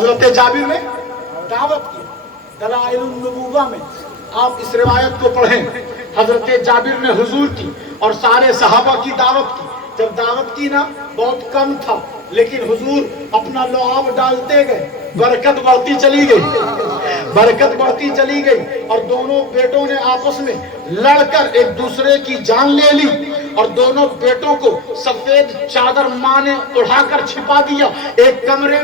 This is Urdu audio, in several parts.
حضرت جابر نے دعوت کی دلائل النبوہ میں، آپ اس روایت کو پڑھیں، حضرت جابر نے حضور کی اور سارے صحابہ کی دعوت کی. جب دعوت کی نا بہت کم تھا، لیکن حضور اپنا لعاب ڈالتے گئے، برکت بڑھتی چلی گئی، برکت بڑھتی چلی گئی. اور دونوں بیٹوں نے آپس میں لڑ کر ایک دوسرے کی جان لے لی، اور دونوں بیٹوں کو سفید چادر ماں نے اڑا کر چھپا دیا ایک کمرے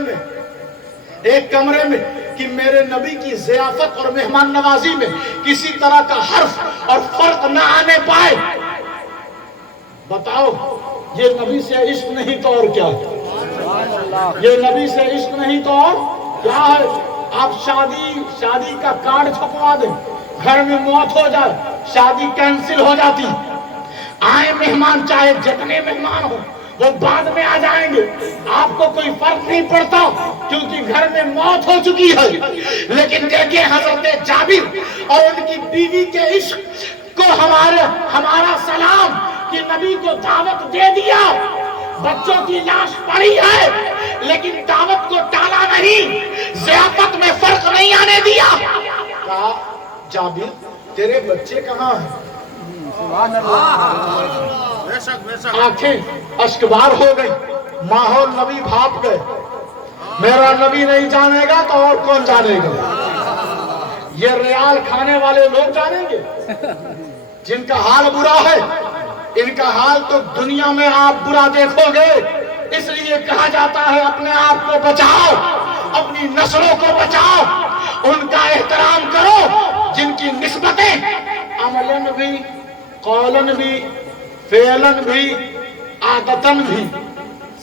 میں کہ میرے نبی کی ضیافت اور مہمان نوازی میں کسی طرح کا حرف اور فرق نہ آنے پائے. بتاؤ، یہ نبی سے عشق نہیں تو اور کیا؟ یہ نبی سے عشق نہیں تو اور کیا ہے؟ آپ شادی کا کارڈ چھپوا دیں، گھر میں موت ہو جائے، شادی کینسل ہو جاتی، آئے مہمان چاہے جتنے مہمان ہو وہ بعد میں آ جائیں گے، آپ کو کوئی فرق نہیں پڑتا کیونکہ گھر میں موت ہو چکی ہے. لیکن دیکھیں حضرت جابر اور ان کی بیوی کے عشق کو ہمارا سلام کہ نبی کو دعوت دے دیا، بچوں کی لاش پڑی ہے لیکن دعوت کو ٹالا نہیں، ضیافت میں فرق نہیں آنے دیا. کہا جابر تیرے بچے کہاں ہیں؟ آنکھیں اشکبار ہو گئی، ماحول نبی بھاپ گئے. میرا نبی نہیں جانے گا تو اور کون جانے گا؟ یہ ریال کھانے والے لوگ جانیں گے جن کا حال برا ہے. ان کا حال تو دنیا میں آپ برا دیکھو گے. اس لیے کہا جاتا ہے اپنے آپ کو بچاؤ، اپنی نسلوں کو بچاؤ، ان کا احترام کرو جن کی نسبتیں عملاً بھی، قولاً بھی، فعلاً بھی، عادتاً بھی،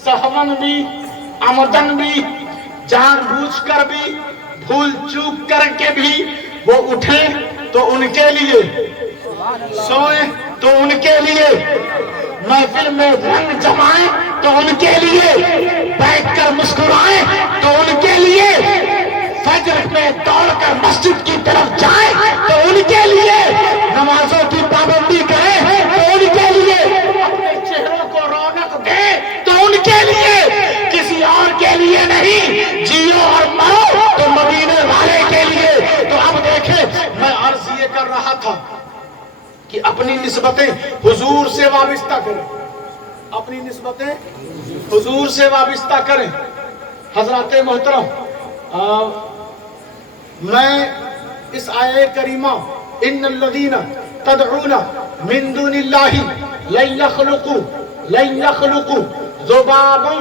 سہواً بھی، عمداً بھی، جان بوجھ کر بھی، بھول چوک کر کے بھی وہ اٹھیں تو ان کے لیے، سوئیں تو ان کے لیے، محفل میں رنگ جمائیں تو ان کے لیے، بیٹھ کر مسکرائیں تو ان کے لیے، فجر میں دوڑ کر مسجد کی طرف جائیں تو ان کے لیے، نمازوں کی پابندی کریں تو ان کے لیے، اپنے چہروں کو رونق دیں تو ان کے لیے، کسی اور کے لیے نہیں. جیو اور مرو تو مدینے والے کے لیے. تو اب دیکھیں، میں عرض یہ کر رہا تھا کہ اپنی نسبتیں حضور سے وابستہ کریں، اپنی نسبتیں حضور سے وابستہ کریں. حضرات محترم، میں اس آیہ کریمہ ان الذین تدعون من دون اللہ لن یخلقوا ذبابا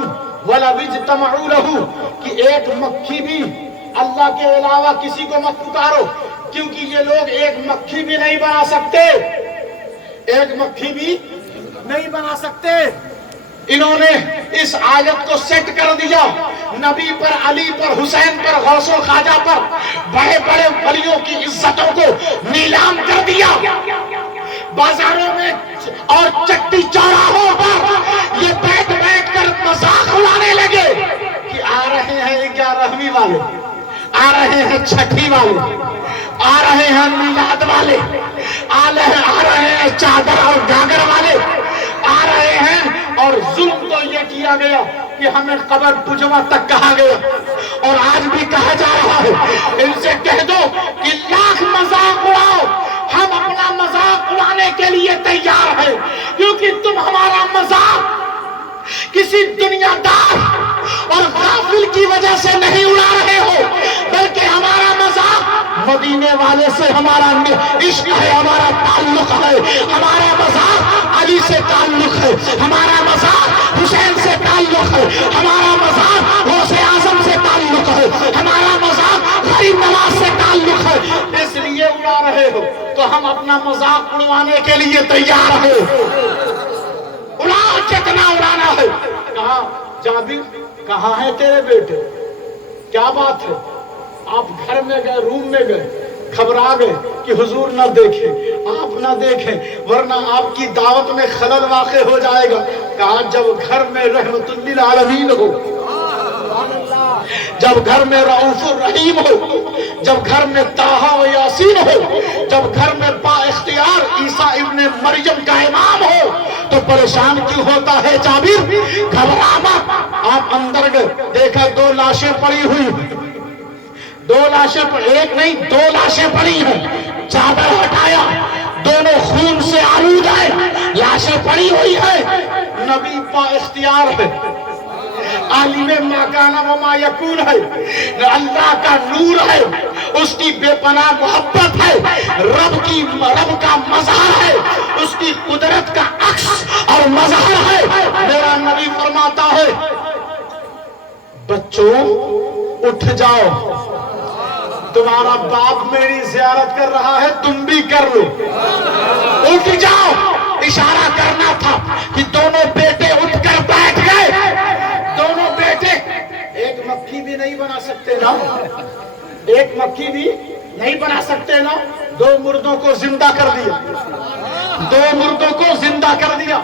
ولو اجتمعوا لہ کہ ایک مکھی بھی اللہ کے علاوہ کسی کو مت پکارو، کیونکہ یہ لوگ ایک مکھی بھی نہیں بنا سکتے، ایک مکھی بھی نہیں بنا سکتے. انہوں نے اس آیت کو سیٹ کر دیا، نبی پر، علی پر، حسین پر، غوث و خواجہ پر، بڑے بڑے ولیوں کی عزتوں کو نیلام کر دیا. بازاروں میں اور چٹی چوراہوں پر یہ بیٹھ کر مذاق اڑانے لگے کہ آ رہے ہیں 11ویں والے، آ رہے ہیں چھٹی والے، آ رہے ہیں میلاد والے، آ رہے ہیں چادر اور گاگر والے، آ رہے ہیں. اور ظلم تو یہ کیا گیا کہ ہمیں قبر پجوا تک کہا گیا، اور آج بھی کہا جا رہا ہے. ان سے کہہ دو کہ لاکھ مذاق اڑاؤ، ہم اپنا مذاق اڑانے کے لیے تیار ہیں، کیونکہ تم ہمارا مذاق کسی دنیا دار اور غافل کی وجہ سے نہیں اڑا رہے ہو، بلکہ ہمارا مذاق مدینے والے سے ہمارا عشق ہے، ہمارا تعلق ہے. ہمارا مذاق علی سے تعلق ہے، ہمارا مذاق حسین سے تعلق ہے، ہمارا مذاق غوث اعظم سے تعلق ہے، ہمارا مذاق غریب نواز سے تعلق ہے. اس لیے اڑا رہے ہو تو ہم اپنا مذاق اڑوانے کے لیے تیار ہیں. اڑاؤ جتنا اڑانا ہے. کہا جابر کہاں ہے تیرے بیٹے؟ کیا بات ہے؟ آپ گھر میں گئے، روم میں گئے، گھبرا گئے کہ حضور نہ دیکھیں، آپ نہ دیکھیں ورنہ آپ کی دعوت میں خلل واقع ہو جائے گا. کہا جب گھر میں رحمت للعالمین ہو، جب گھر میں رؤوف الرحیم ہو، جب گھر میں طٰہٰ و یاسین ہو، جب گھر میں با اختیار عیسیٰ ابن مریم کا امام ہو تو پریشان کیوں ہوتا ہے جابر؟ گھبرا مت۔ آپ اندر گئے، دیکھا دو لاشیں پڑی ہوئی، دو لاشیں پڑی، ایک نہیں دو لاشیں پڑی ہیں، چادر ہٹایا، دونوں خون سے آلود ہے، لاشیں پڑی ہوئی ہے، نبی با اختیار ہے، عالم ما کان و ما یکون ہے، اللہ کا نور ہے، اس کی بے پناہ محبت ہے، رب کا مظہر ہے، اس کی قدرت کا عکس اور مظہر ہے۔ میرا نبی فرماتا ہے بچوں اٹھ جاؤ، تمہارا باپ میری زیارت کر رہا ہے، تم بھی کر لو، اٹھ جاؤ۔ اشارہ کرنا تھا کہ دونوں بیٹے اٹھ کر بیٹھ گئے۔ دونوں بیٹے ایک مکھی بھی نہیں بنا سکتے نا، ایک مکھی بھی نہیں بنا سکتے نا، دو مردوں کو زندہ کر دیا، دو مردوں کو زندہ کر دیا۔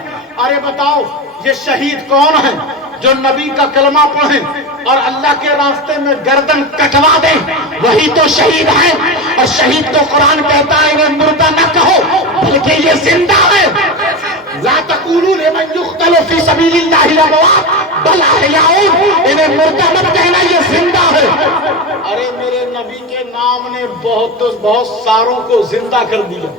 ارے بتاؤ یہ شہید کون ہے جو نبی کا کلمہ پڑھیں اور اللہ کے راستے میں گردن کٹوا دیں؟ وہی تو شہید ہے، اور شہید کو قرآن کہتا ہے انہیں مردہ نہ کہو بلکہ یہ زندہ ہے۔ لا تقولوا لمن يقتل في سبيل الله اموات بل احياء، انہیں مردہ مت کہنا، یہ زندہ ہے۔ ارے میرے نبی کے نام نے بہت ساروں کو زندہ کر دیا۔